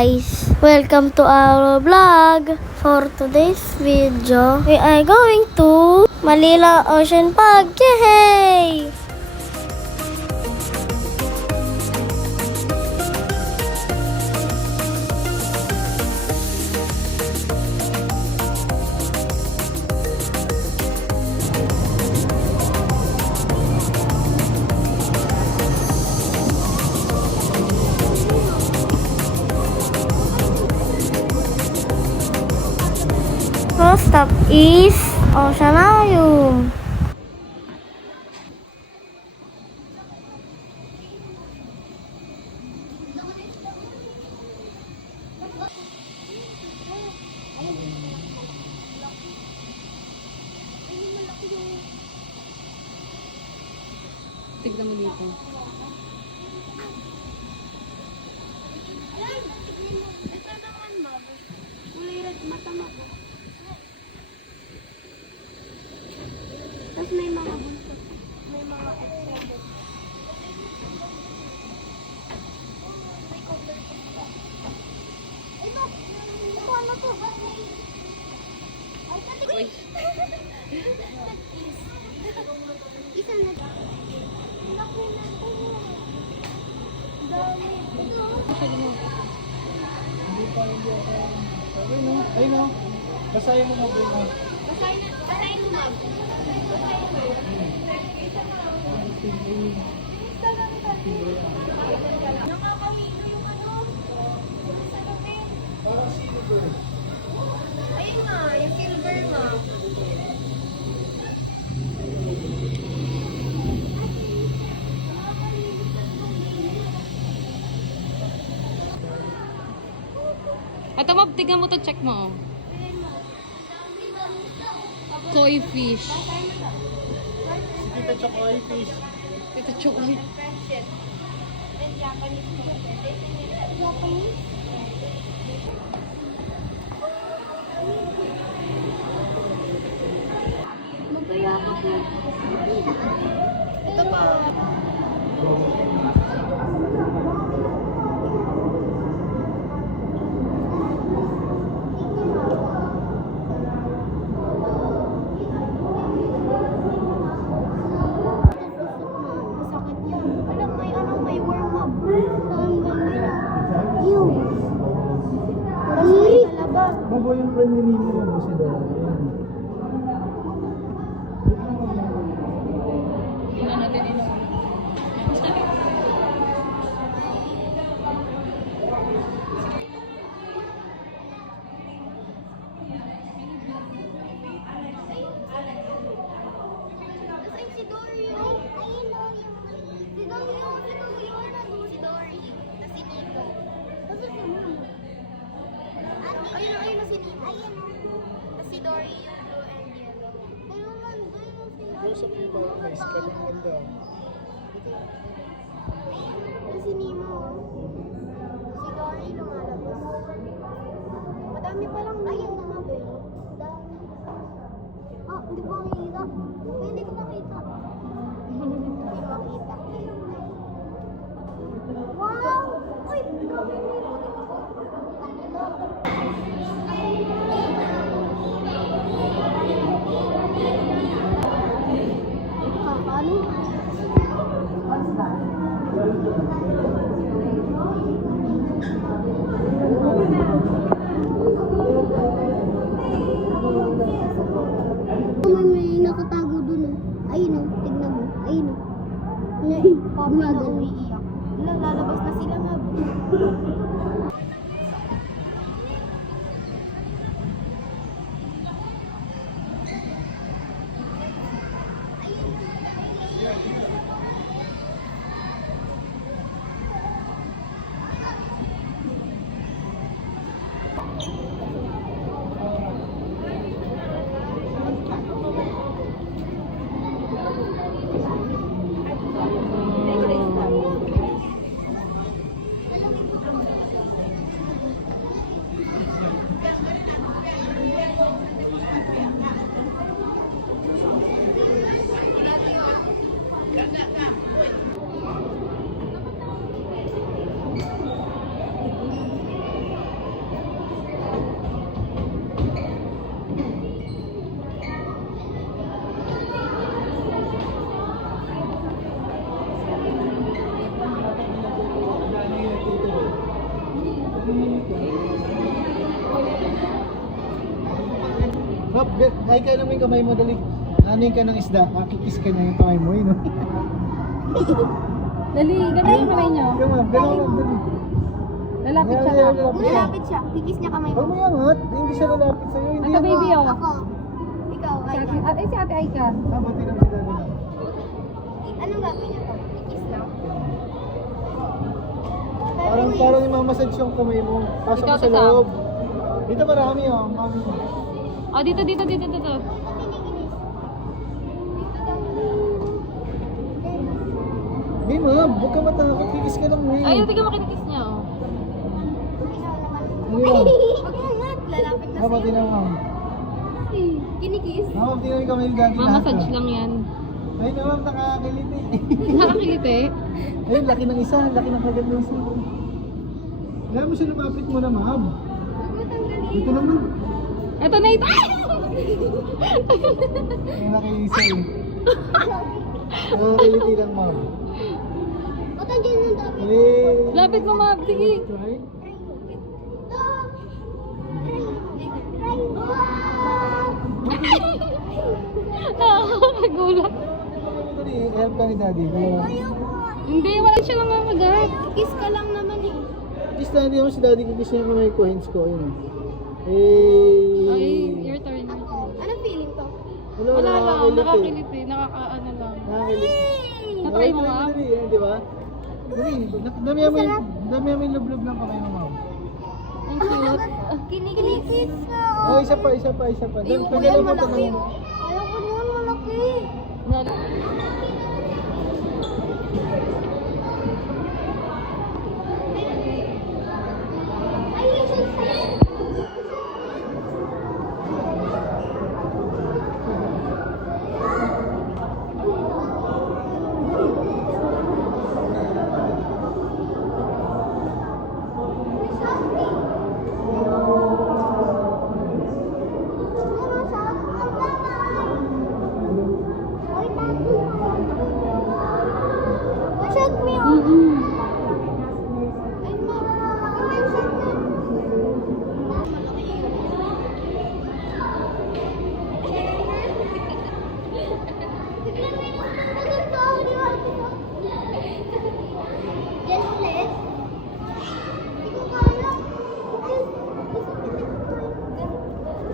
guys! Welcome to our vlog! For today's video, we are going to Manila Ocean Park! Yay! First stop is Oceanarium. Tignan mo dito. Ito naman, Mab. Kulay red mata mo. Tapos may mga buntot. May mga extended. May cover pa sila. Ay, no! Ito ano to? Ay, tatik! Uy. Isa na. Laki na ito. Dami. Ito. Ay no. Basahin mo mabuti. Basahin mo, Mab. Nakakahilo yung ano. Salapin. Parang silver. Ayun nga, yung silver nga. Ito, Mab, tignan mo to, check mo. Oh. Koi fish. Kita chokoy fish. Ito, chokoy. Japanese? Magkayakap na. Ito pa. Masakit yun. Alam, may ano, may worm up. Saan ba nila? Ew. Ay, talaba. Mabo yung friend ni Nino mo si Dora. Tingnan natin ito. Ay, si Dory yun. Ayun o, si Dory yun. Si Dory yun. Nandun si Dory. Na si Nino. Kasi si Mom. Ayun na si Nino. Ayun na si Dory yung blue and yellow. Ayun nandun si Close up yung parang may skull ang ganda. Na si Nemo. Si Dory lumalabas. Madami palang Nemo na mabel. Dami. Ah, hindi ko makita. Hindi ko makita. Hindi makita. Wow! Uy! Grabe Nemo. Kakano? May nakatago dun. Ayun o, tignan mo. Ayun o. Papi na umiiyak. Lalabas na sila, Mab. Rob, ay ka naman yung kamay mo, dali. Hanin ka ng isda, kakikis ka na yung kamay mo, yun. Dali, ganun yung kamay nyo. Come on, gano'n, dali. Lalapit siya Ayan, na. lalapit siya. Lalapit siya. Kikis niya kamay Huwag mo. mo yangat, hindi siya lalapit sa'yo. Hindi Ito, baby, oh. Ako. Ikaw, Si ay. ate, si ate Aika. Buti lang si Daddy na. Anong gagawin niya to? Kikis lang? Parang imamassage yung kamay mo. Pasok Ikaw, mo sa Tata. loob. Dito marami oh, mami mo. Oh, dito. Hindi ma'am, huwag ka matakot, kikis ka lang eh. Ayun, tingnan mo kinikis niya, oh. Hindi ma'am. Pag-angat, lalapit na Mama, tingnan ma'am. Kinikis? Ma'am, tingnan yung kamay ni Daddy lahat, Mamassage ah. lang yan. Ayun na ma'am, nakakakiliti. Nakakiliti. Ayun, laki ng isa, laki ng kagat ng isa. Kaya mo siya lumapit mo na ma'am. Dito naman. Ito na ito. Ayun, naki-isa eh. Nakakiliti lang ma'am. O, tandiyan ng dami. Eh. Lapit mo, Mab. Sige. Try. Nakakagulat. Dali, help ka ni Daddy. Dalawa. Hindi, wala siya namamagat. Kiss ka lang naman eh. Kiss Daddy mo si Daddy, kikis niya yung kamay ko, hands ko. Ayun. Ay, Eh. your turn. Anong feeling to? Wala, Wala lang, nakakakiliti. nakakiliti. Nakakaano lang. Nakakiliti. Natry mo, Mab? Dali, yan, di ba? Dali, damihan mo yung lublob ng kamay mo, ma'am. Ang cute. Kinikis na. Oh, isa pa. Ayoko Pagdala yan, mo ito malaki. ng... Ayoko yan, malaki. Shot me oh. Ay, ma. Ay, shot me. Gentlest? Hindi ko kaya.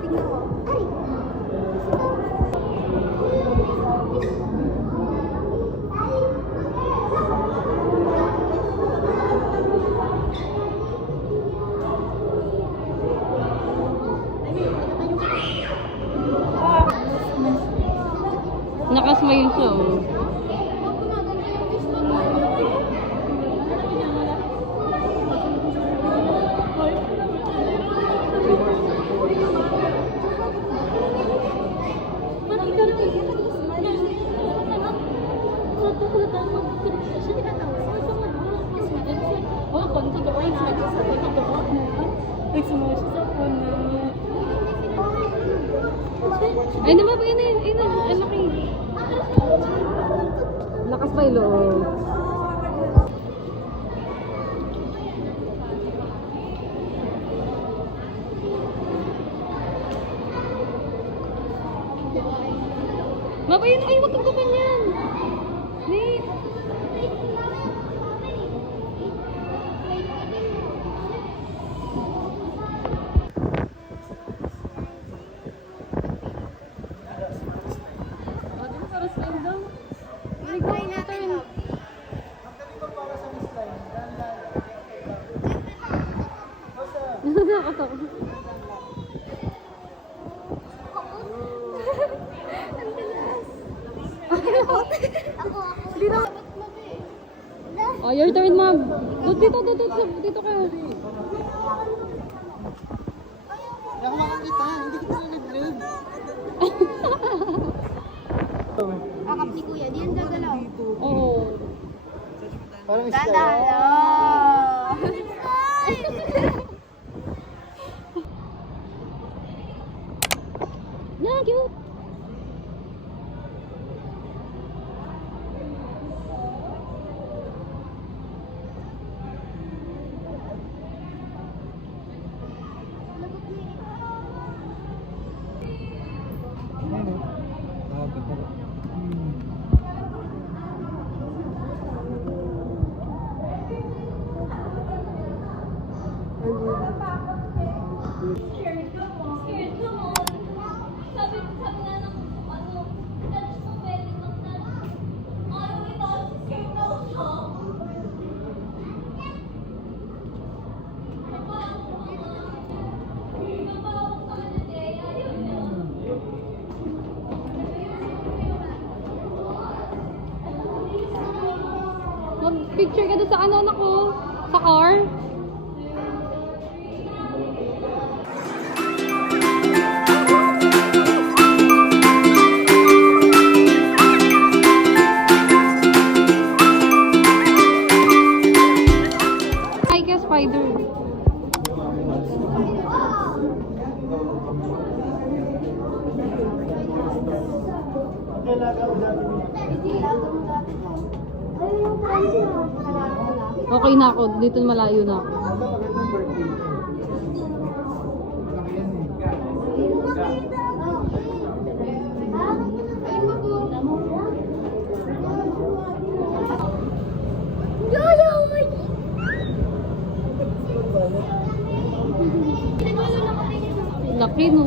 Tingnan mo. Ay! Nakasmile siya, oh. Ay, naman ba yun? Ang laki. Lakas pa yung loob. Maba yun, ay, wag kang ganyan. Nate. Try natin, Mab. Ako. Hindi na. Oh, your turn, Ma'am. Dito ka. Kaya makakita, hindi kita naliblig. Akap ni Kuya, di yan gagalaw. Oo. Parang isda. Na, cute. Mag-picture ka doon sa ano anak ko? Sa car? Hi ka, spider. Okay na ako. Dito malayo na ako. Laki no.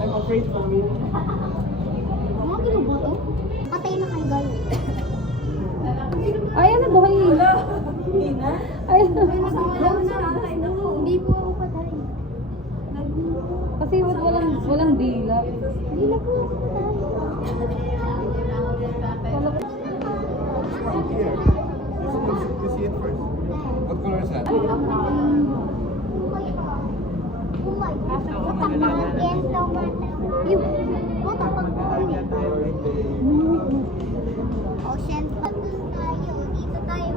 I'm afraid for me. Mga ginuboto? Patay na kayo gayo. Ay, ano buhay? Ay, Hindi po ako patay. kasi walang dila. Hindi na po ako patay. Here. You see it first. What color is that? Ocean pag tayo, dito tayo.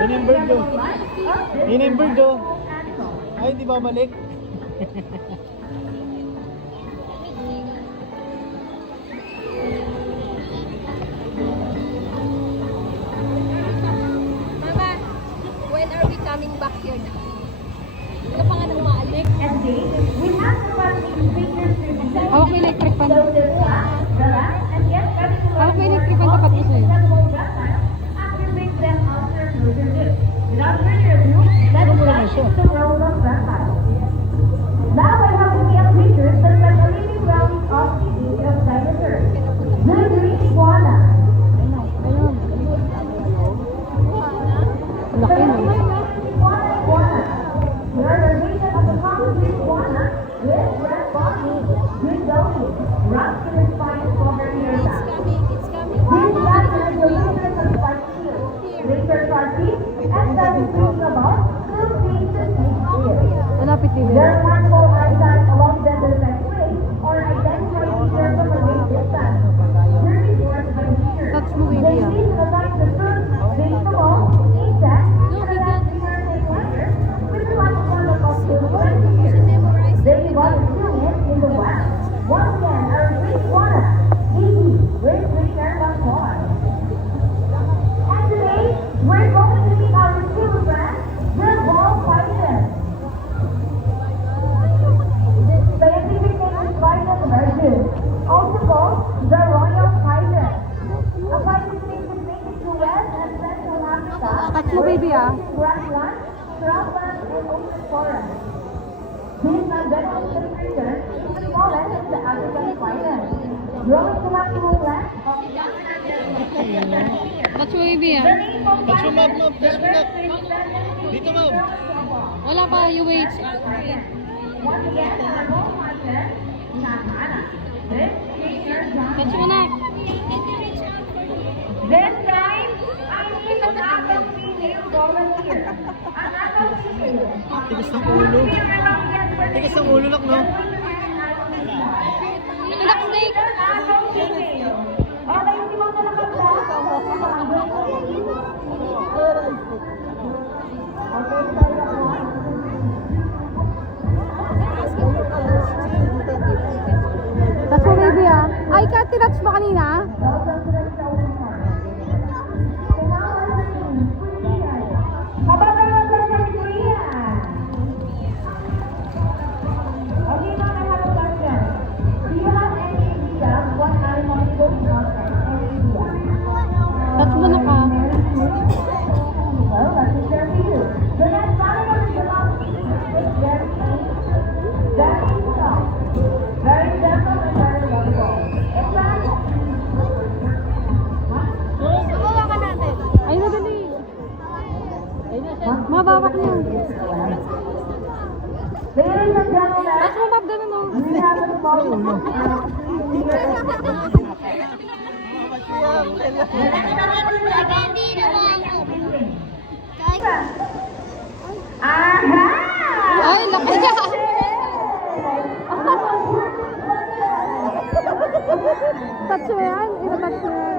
Yun yung bird do. Yun yung bird do. Ay, di ba balik? Mama, when are we coming back here na? Ano pa nga nang maalik? Hawak mo electric fan. Hawak mo electric fan tapat mo sa'yo. Ano mo naman siya? Now I have to be pictures that like a living relic of the age of dinosaurs. The green iguana. Ayun. Laki no. Iguana. The organization of the common green iguana with red body, green belly, rough skin and spines covered area. It's coming. These guys are the leaders of spike shield. Laser sharpie and that is talking about 2 feet to 6 feet. Malapit din. Their harmful eyesight along the defense way or identify features from a great distance. Journey towards the feature. Touch mo, baby, They ah. need to attack the fruit, vegetable, insects, and then features and planters, which is like one of the features. They want to do it in the West. Once again, our great iguana, Iggy, with Richard Lafoy. And today, we're going to meet our two friends, the ball python. Scientific name is Python versus, also called the royal python. A python snake is native to West and Central Africa. Touch mo, baby, ah. Grassland, shrubland, and open forest. This non-venomous creature is common in the African python. Growing to maximum length of 100 Touch mo, baby, ah. The name of Touch mo, ma'am, ma'am. Touch mo, ma'am. python Dito, ma'am. Wala pa, you wait. once again, the ball python, Nagana. This creature Touch mo na. This time, I need an adult female volunteer. An adult female. Tigas ng ulo. Tigas ng ulo lang, no? Anak snake. Adult female. Okay, hindi mo na Touch mo, baby, ah. Ay, ka, tinouch mo kanina? Kapag Mabawak niyo. Ladies and gentlemen, Ba't mo map ganun oh? we have a small Aha! Ay, laki niya. Touch mo yan? Ina-touch mo yan.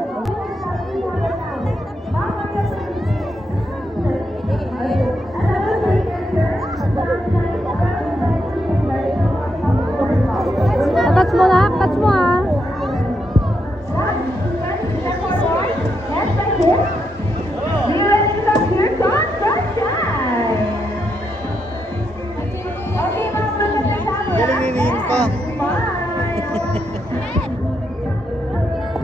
Touch mo na, touch mo ah. Galing ni Ninfa.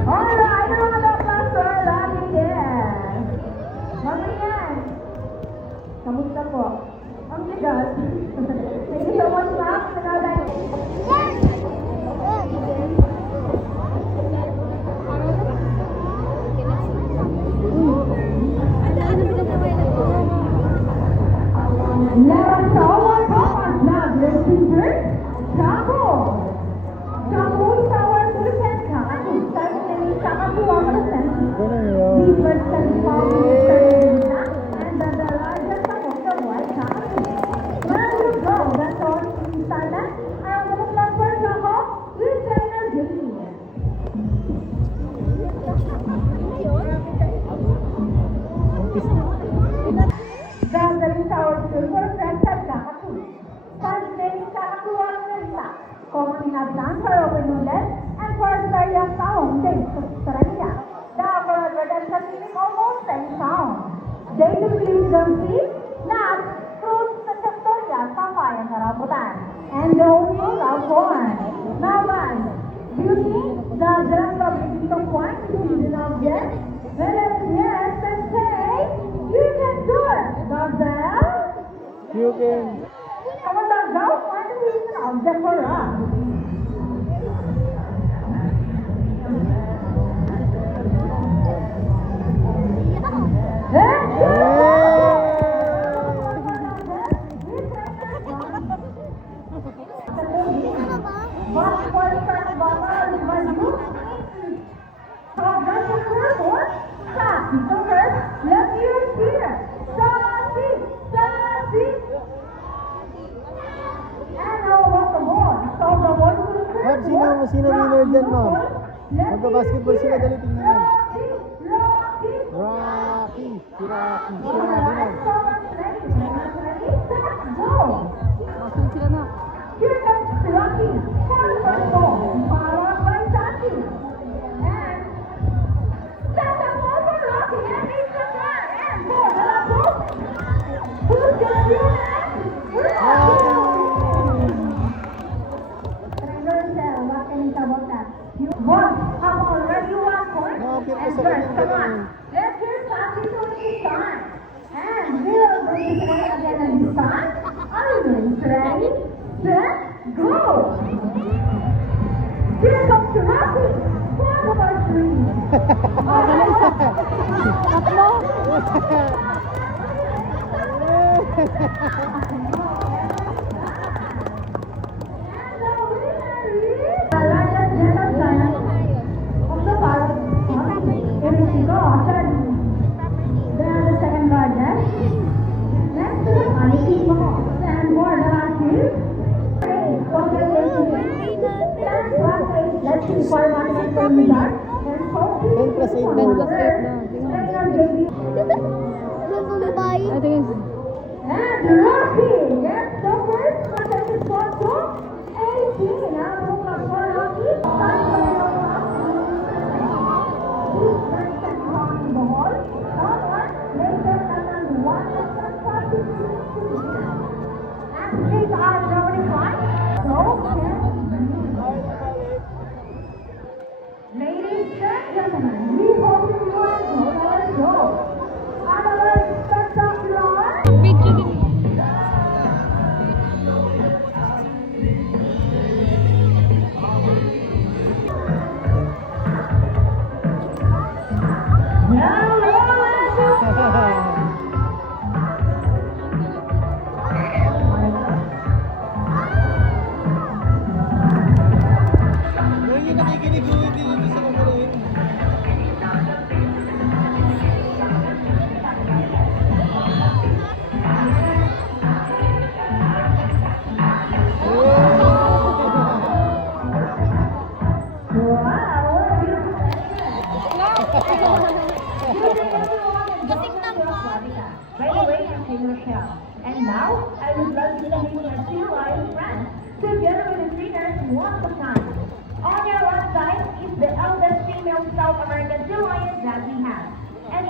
Alright, mga doktor, lagi din. Mamaya. Kamusta po? Ang bigat. Thank you so much, ma'am. Lepas tawar kapan lab receiver, Chaco. Chaco tawar persen kan, saya ini sangat 2%. Ganun yun. The percent found in and the largest sum of the white Chaco. Where you go? That's all in Thailand. I am going to transfer Chaco with China Jimmy. Gagaling sa our silver friends at Kakatu. Sunday, Kakatuan Nila. Kung pinagdaan sa open ulit, and for the young town, they Australia. The Aboriginal continuing almost same sound. They do please them see, nuts, fruits, sa Victoria, samay ang karabutan. And the only love born. Now, man, beauty, the grand publicity of one, is an object. Well, yes, and say, you can do it, Gazelle. You can. Come on, Gazelle, find a reason object for us. Ma'am, sino winner dyan, ma'am? Magka-basketball sila, dali tingnan mo. Rocky. Si Rocky. Si Rocky, ma'am. Masunod sila na. Here comes Rocky. First ball, followed by Saki. And set up over Rocky and he's the man. And for the ball. Who's gonna do that? Rocky! Trainer said, what can you tell about that? You won. Have already 1 point. Nakapit ko And sa first, kanya come lang. on. Let's hear Saki to his time. And we'll bring it again at this time. Are you ready? Set, go! Here comes the Rocky! One of our three! Tatlo. The largest genocide of the world. Here we go. Then the second largest. Next to the Aniki and more the last two. Let's see for 1 minute from the dark. And 10 plus 8 10 na. plus 8 na. Tingnan mo. Mumbai. Ay, tingnan. And Rocky gets the first contested score to 18. Now look up for Rocky. He's very strong in the ball. However, later than 1 and these are very fine. So, ladies and gentlemen, we hope you enjoy our show. And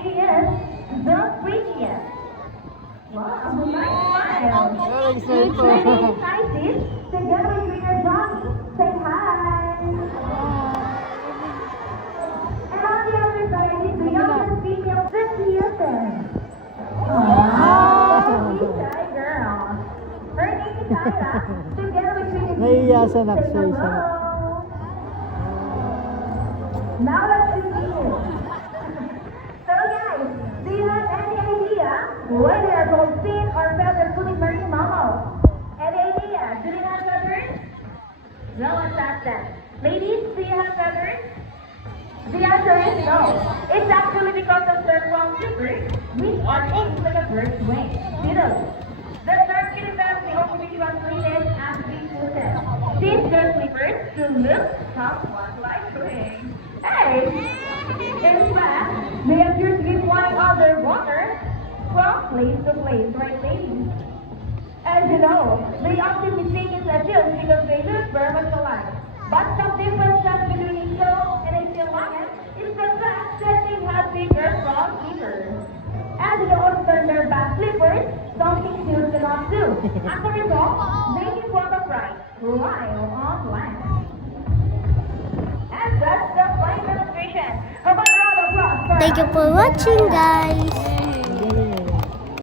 she is the prettiest. Wow, nice smile. Nice Pretty excited. Together with Junior Johnny, say hi. And on the other side is the youngest female, Cindy Houston. Oh, sweet shy girl. Her name is Tyra. Together with Junior Nahiya sa say Nakshay, hello. sa Now let's continue. So guys, do you have any idea why they are called fin or feather footed marine mammals? Any idea? Do they have feathers? No one's asked that. Ladies, do you have feathers? The answer is no. It's actually because of their front flippers, which are shaped like a bird's wing. Literally. The circular family of individuals treated as big-footed. These their flippers should look somewhat like wings. Hey! In fact, they appear to be flying underwater from place to place, right, ladies? As you know, they often mistake it as seals because they look very much alike. But some differences between a seal and a sea lion is the fact that they have bigger front flippers. As they also turn their back flippers, something seals cannot do. As a result, they can walk upright while on land. And that's the flying demonstration. How about a round of applause for Thank you for watching, guys.